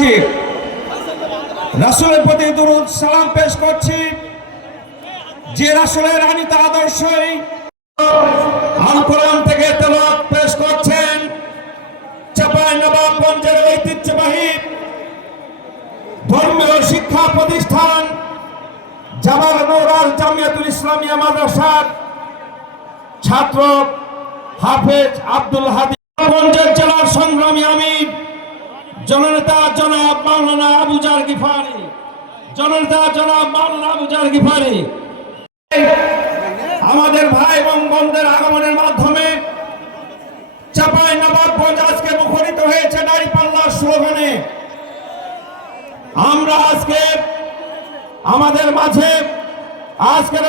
করছি, রাসূলের প্রতি দুরূদ সালাম পেশ করছি, যে রাসূলের আনিত আদর্শই আল কোরআন থেকে তেলাওয়াত পেশ করছেন চাঁপাইনবাবগঞ্জের ঐতিহ্যবাহী ধর্মীয় শিক্ষা প্রতিষ্ঠান জামাল নূরাল জামিয়াতুল ইসলামিয়া মাদ্রাসার ছাত্র হাফেজ আব্দুল হাদী, জেলার সংগ্রামী আমির জননেতা জনাব মাওলানা আবুজার গিফারি, জননেতা জনাব মাওলানা আবুজার গিফারি। আমাদের ভাই এবং বোনদের আগমনের মাধ্যমে চাঁপাইনবাবগঞ্জ আজকে মুখরিত হয়েছে দাঁড়িপাল্লার স্লোগানে। আমরা আজকে আমাদের মাঝে আজকের